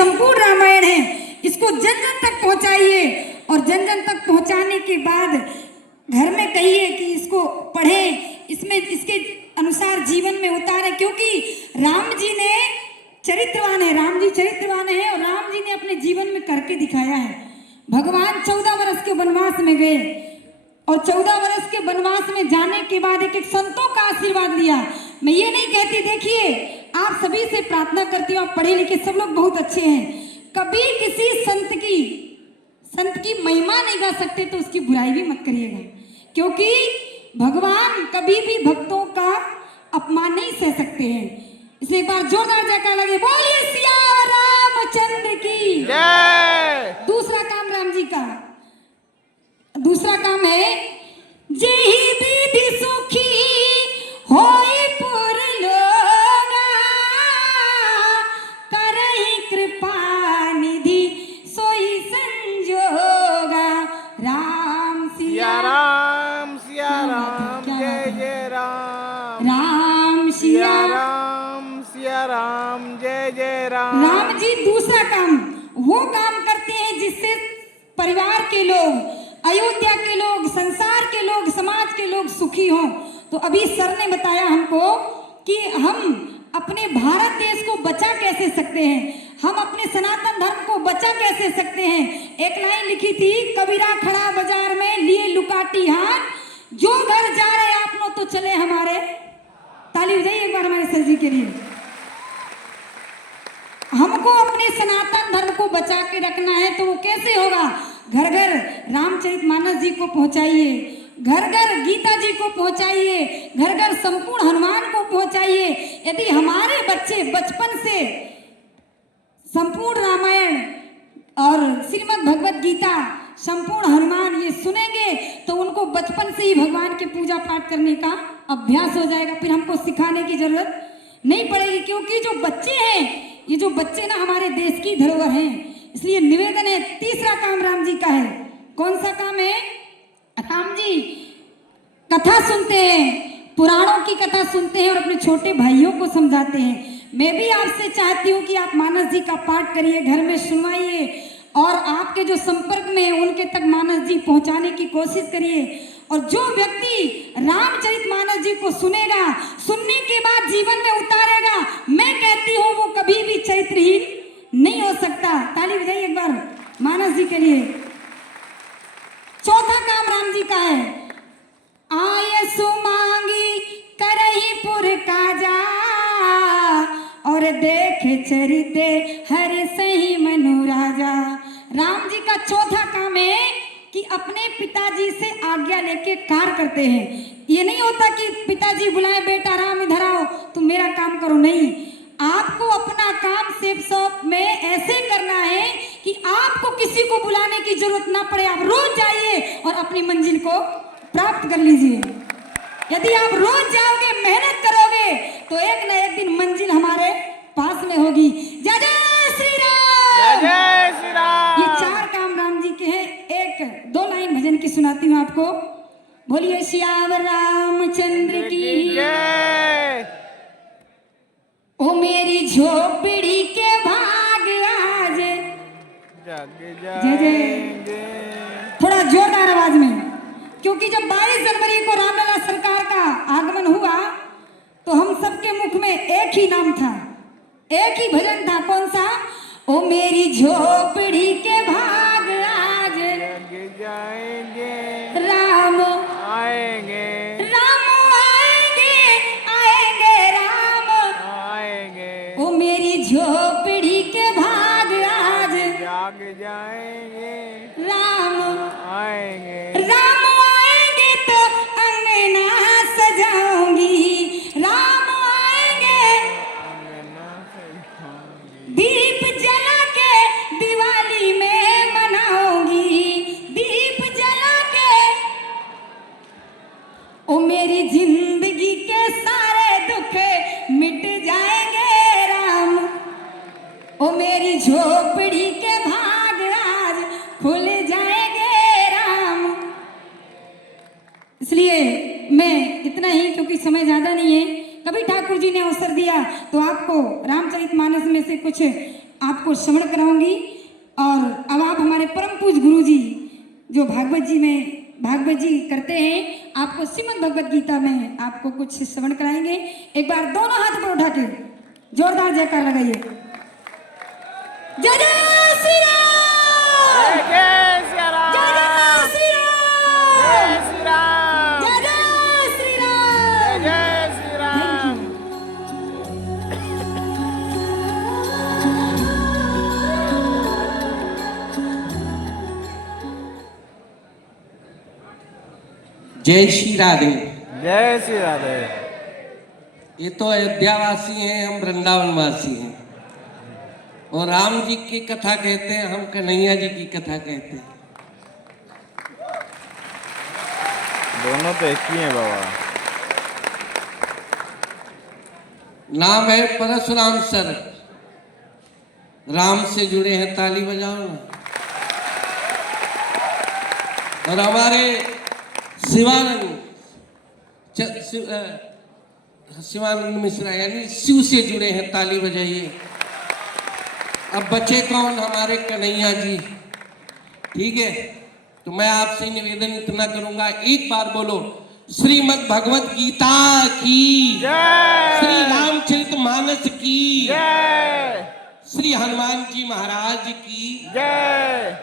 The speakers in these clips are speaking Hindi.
संपूर्ण रामायण है, इसको जन जन तक पहुंचाइए और जन जन तक पहुंचाने के बाद घर में कहिए कि इसको पढ़ें, इसमें इसके अनुसार जीवन में उतारें, क्योंकि राम जी ने चरित्रवान है, राम जी चरित्रवान है और राम जी ने अपने जीवन में करके दिखाया है। भगवान 14 वर्ष के वनवास में गए और 14 वर्ष के वनवास में जाने के बाद एक एक संतों का आशीर्वाद लिया। मैं ये नहीं कहती, देखिए आप सभी से प्रार्थना करती हूँ, आप पढ़े लिखे सब लोग बहुत अच्छे हैं, कभी किसी संत की महिमा नहीं गा सकते तो उसकी बुराई भी मत करिएगा, क्योंकि भगवान कभी भी भक्तों का अपमान नहीं सह सकते हैं। इसलिए एक बार जोरदार जयकार लगे, बोलिए सिया रामचंद्र की जय। दूसरा काम राम जी का, दूसरा काम है जेहि विधि सुखी होई पुर लोगा, करहि कृपा निधि सोई संजोगा। राम सिया राम जय जय राम, राम सिया राम जय जय राम। राम जी दूसरा काम वो काम करते हैं जिससे परिवार के लोग, अयोध्या के लोग, संसार के लोग, समाज के लोग सुखी हों। तो अभी सर ने बताया हमको कि हम अपने भारत देश को बचा कैसे सकते हैं, हम अपने सनातन धर्म को बचा कैसे सकते हैं। एक लाइन लिखी थी, कबीरा खड़ा बाजार में लिए लुकाटी हाथ, जो घर जा रहे आप लोग तो चले हमारे। ताली बजाइए एक बार हमारे सर जी के लिए। हमको अपने सनातन धर्म को बचा के रखना है, तो वो कैसे होगा? घर घर रामचरितमानस जी को पहुंचाइए, घर घर गीता जी को पहुंचाइए, घर घर संपूर्ण हनुमान को पहुंचाइए। यदि हमारे बच्चे बचपन से संपूर्ण रामायण और श्रीमद् भगवत गीता, संपूर्ण हनुमान ये सुनेंगे तो उनको बचपन से ही भगवान के पूजा पाठ करने का अभ्यास हो जाएगा, फिर हमको सिखाने की जरूरत नहीं पड़ेगी। क्योंकि जो बच्चे हैं, ये जो बच्चे ना हमारे देश की धरोहर हैं। इसलिए निवेदन है, तीसरा काम राम जी का है। कौन सा काम है? राम जी कथा सुनते हैं, पुराणों की कथा सुनते हैं और अपने छोटे भाइयों को समझाते हैं। मैं भी आपसे चाहती हूँ कि आप मानस जी का पाठ करिए, घर में सुनवाइए और आपके जो संपर्क में है उनके तक मानस जी पहुँचाने की कोशिश करिए। और जो व्यक्ति रामचरितमानस जी को सुनेगा, सुनने के बाद जीवन में उतारेगा, मैं कहती हूँ वो कभी भी चरित्रहीन नहीं हो सकता। ताली बजाइए एक बार मानस जी के लिए। चौथा काम राम जी का है, आय सुमांगी करही पुर काजा, और देख चरिते हर सही मनु राजा। राम जी का चौथा काम है कि अपने पिताजी से आज्ञा लेके कार्य करते हैं। ये नहीं होता कि पिताजी बुलाए, बेटा राम इधर आओ तुम मेरा काम करो, नहीं। आपको अपना काम सेफ शॉप में ऐसे करना है कि आपको किसी को बुलाने की जरूरत ना पड़े, आप रोज जाइए और अपनी मंजिल को प्राप्त कर लीजिए। यदि आप रोज जाओगे, मेहनत करोगे तो एक ना एक दिन मंजिल हमारे पास में होगी। जय जय श्री राम, जय श्री राम। ये चार काम राम जी के हैं। एक दो लाइन भजन की सुनाती हूँ आपको। बोलिए सियावर रामचंद्र की जय। ओ मेरी झोपड़ी के भाग आज जय जय। थोड़ा जोरदार आवाज में, क्योंकि जब 22 जनवरी को रामलला सरकार का आगमन हुआ तो हम सबके मुख में एक ही नाम था, एक ही भजन था। कौन सा? ओ मेरी झोपड़ी के भाग आज जाएंगे, राम आएंगे, राम आएंगे, आएंगे राम आएंगे। ओ मेरी झोपड़ी के भाग आज जाग जाएंगे, राम आएंगे, राम आएंगे तो अंगना सजाऊंगी, राम आएंगे दीप जला के दिवाली में मनाऊंगी, दीप जला के। ओ मेरी जिंदगी के सारे दुख मिट जाएंगे राम, ओ मेरी झोपड़ी के भाग आज खुल जाएंगे राम। इसलिए मैं इतना ही, क्योंकि समय ज्यादा नहीं है, कभी ठाकुर जी ने अवसर दिया तो आपको रामचरितमानस में से कुछ आपको श्रवण कराऊंगी। और अब आप हमारे परम पूज्य गुरु जी जो भागवत जी करते हैं, आपको श्रीमद् भगवत गीता में आपको कुछ श्रवण कराएंगे। एक बार दोनों हाथ पर उठा के जोरदार जयकार लगाइए। जय जय श्री राम, जय श्री राम, जय जय श्री जय राम, श्री राम, जय जय श्री राम। जय श्री राम। जय श्री राधे। जय श्री राधे। ये तो अयोध्यावासी हैं, हम वृंदावनवासी हैं। और राम जी की कथा कहते हैं, हम कन्हैया जी की कथा कहते हैं। दोनों तो एक ही हैं बाबा। नाम है परशुराम सर। राम से जुड़े हैं, ताली बजाओ ना। और हमारे शिवानंद मिश्रा यानी शिव से जुड़े हैं, ताली बजाइए। अब बचे कौन? हमारे कन्हैया जी। ठीक है, तो मैं आपसे निवेदन इतना करूंगा, एक बार बोलो श्रीमद् भगवत गीता की जय। श्री रामचरित मानस की जय। श्री हनुमान जी महाराज की जय।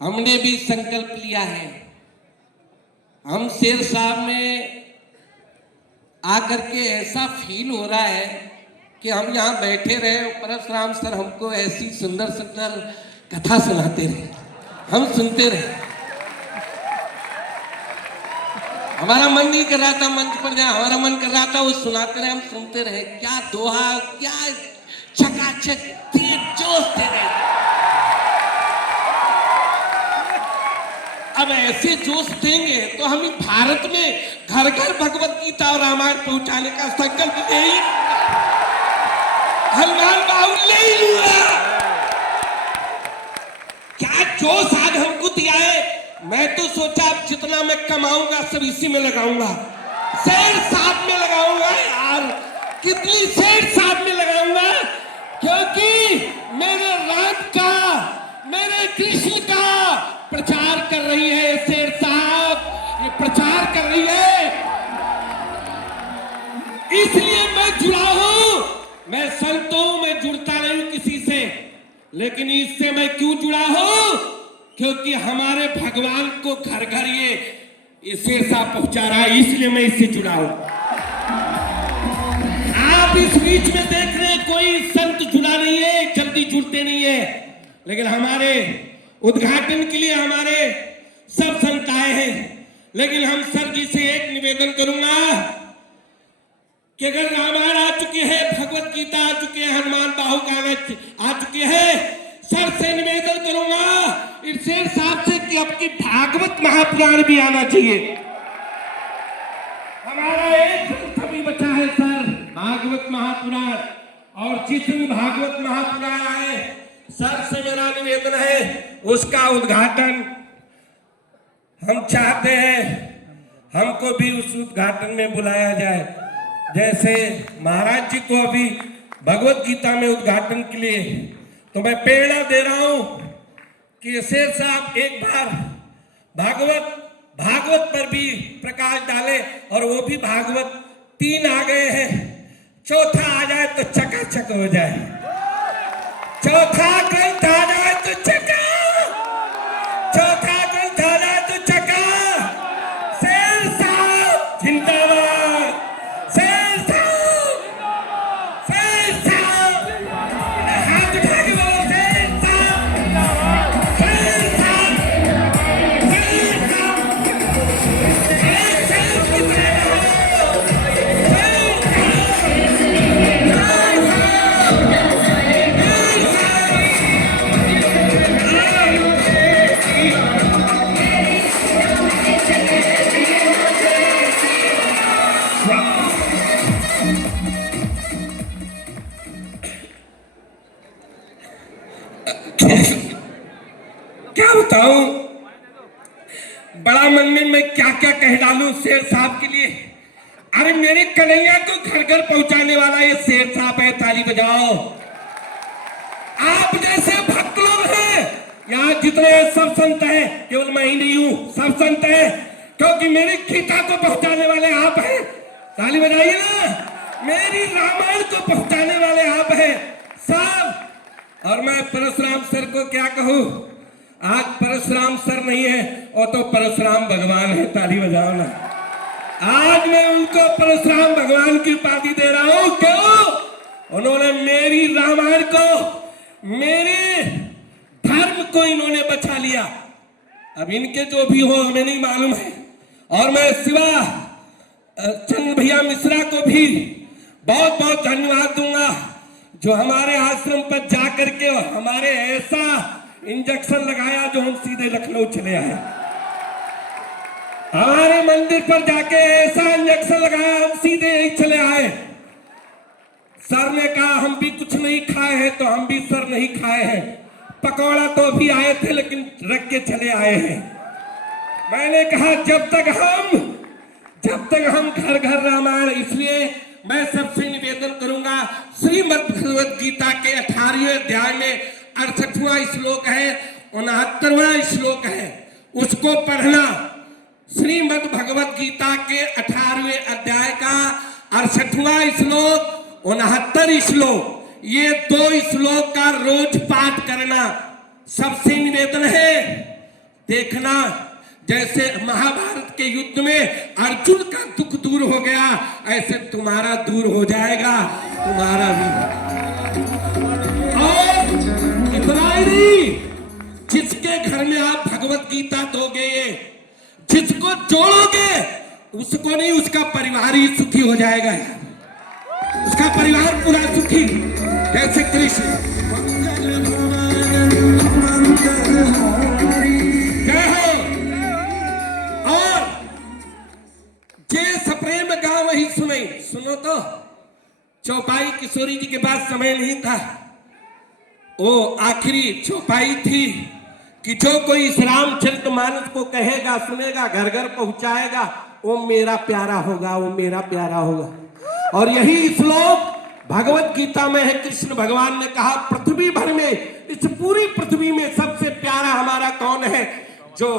हमने भी संकल्प लिया है। हम शेर साहब में आकर के ऐसा फील हो रहा है कि हम यहाँ बैठे रहे, परशुराम सर हमको ऐसी सुंदर सुंदर कथा सुनाते रहे, हम सुनते रहे। हमारा मन नहीं कर रहा था मंच पर जाए, हमारा मन कर रहा था वो सुनाते रहे, हम सुनते रहे। क्या दोहा, क्या चकाचक तेज जोश दे रहे। अब ऐसे जोश देंगे तो हम भारत में घर घर भगवत गीता और रामायण पहुंचाने का संकल्प ले ही हनुमान बाहु ले ही लूंगा। क्या जोश आज हमको दिया है। मैं तो सोचा अब जितना मैं कमाऊंगा सब इसी में लगाऊंगा, शेर साहब में लगाऊंगा। यार कितनी शेर साहब में लगाऊंगा, क्योंकि मेरे राम का, मेरे कृष्ण का प्रचार कर रही है शेर साहब, ये प्रचार कर रही है। इसलिए मैं जुड़ा हूं। मैं संतों में जुड़ता नहीं हूं किसी से, लेकिन इससे मैं क्यों जुड़ा हूं? क्योंकि हमारे भगवान को घर घर ये शेर साहब पहुंचा रहा है, इसलिए मैं इससे जुड़ा हूं। आप इस बीच में देख रहे हैं कोई संत जुड़ा नहीं है, जल्दी जुड़ते नहीं है, लेकिन हमारे उद्घाटन के लिए हमारे सब संत आए हैं। लेकिन हम सर जी से एक निवेदन करूंगा कि अगर रामायण आ चुकी है, भगवत गीता आ चुकी है, हनुमान बाहु का आ चुकी है, सर से निवेदन करूंगा इस शेर साहब से कि आपकी भागवत महापुराण भी आना चाहिए। हमारा एक ग्रंथ अभी बचा है सर, भागवत महापुराण, और जिस दिन भागवत महापुराण आए, सर से मेरा निवेदन है उसका उद्घाटन हम चाहते हैं, हमको भी उस उद्घाटन में बुलाया जाए। जैसे महाराज जी को अभी भगवत गीता में उद्घाटन के लिए, तो मैं प्रेरणा दे रहा हूं कि शेर साहब एक बार भागवत पर भी प्रकाश डाले, और वो भी भागवत 3 आ गए हैं, चौथा आ जाए तो चकाचक हो जाए। चौथा ग्रंथ आ जाए तो चका, चौथा ग्रंथ आ जाए तो चका। शेर साहब जिंदाबाद, शेर साहब, शेर साहब, हाथ उठा के बोलो शेर साहब, शेर साहब, शेर साहब, शेर साहब की तरह हो, शेर क्या बताऊं, बड़ा मन में मैं क्या क्या कह डालूं शेर साहब के लिए। अरे मेरे कन्हैया को घर घर पहुंचाने वाला ये शेर साहब है, ताली बजाओ। आप जैसे भक्त लोग हैं, यहाँ जितने सब संत हैं, केवल मैं ही नहीं हूँ, सब संत हैं, क्योंकि मेरी गीता को पहुंचाने वाले आप हैं। ताली बजाइए ना। मेरी रामायण को पहुंचाने वाले आप हैं सब। और मैं परशुराम सर को क्या कहूँ, आज परशुराम सर नहीं है, और तो परशुराम भगवान है। ताली बजाओ ना। आज मैं उनको परशुराम भगवान की उपाधि दे रहा हूँ। क्यों? उन्होंने मेरी रामायण को, मेरे धर्म को इन्होंने बचा लिया। अब इनके जो भी हो हमें नहीं मालूम है। और मैं शिवा चंद भैया मिश्रा को भी बहुत बहुत धन्यवाद दूंगा, जो हमारे आश्रम पर जाकर के हमारे ऐसा इंजेक्शन लगाया जो हम सीधे लखनऊ चले आए। हमारे मंदिर पर जाके ऐसा इंजेक्शन लगाया, हम सीधे यही चले आए। सर ने कहा हम भी कुछ नहीं खाए हैं, तो हम भी सर नहीं खाए हैं। पकौड़ा तो भी आए थे, लेकिन रख के चले आए हैं। मैंने कहा जब तक हम घर घर रामायण, इसलिए मैं सबसे निवेदन करूंगा, श्रीमद् भगवत गीता के 18वें अध्याय में 68वां श्लोक है, 69वां श्लोक है, उसको पढ़ना। श्रीमद् भगवत गीता के 18वें अध्याय का 68वां श्लोक, 69 श्लोक, ये 2 श्लोक का रोज पाठ करना सबसे निवेदन है। देखना जैसे महाभारत के युद्ध में अर्जुन का दुख दूर हो गया, ऐसे तुम्हारा दूर हो जाएगा, तुम्हारा भी। और इतना ही नहीं, जिसके घर में आप भगवत गीता दोगे, जिसको जोड़ोगे, उसको नहीं, उसका परिवार ही सुखी हो जाएगा, उसका परिवार पूरा सुखी। जैसे कृष्ण जय हो। और जे सप्रेम गा वही सुने। सुनो तो, चौपाई किशोरी जी के पास समय नहीं था, वो आखिरी चौपाई थी कि जो कोई इस रामचरितमानस को कहेगा, सुनेगा, घर घर पहुंचाएगा, वो मेरा प्यारा होगा, वो मेरा प्यारा होगा। और यही श्लोक भगवत गीता में है। कृष्ण भगवान ने कहा पृथ्वी भर में, इस पूरी पृथ्वी में सबसे प्यारा हमारा कौन है? जो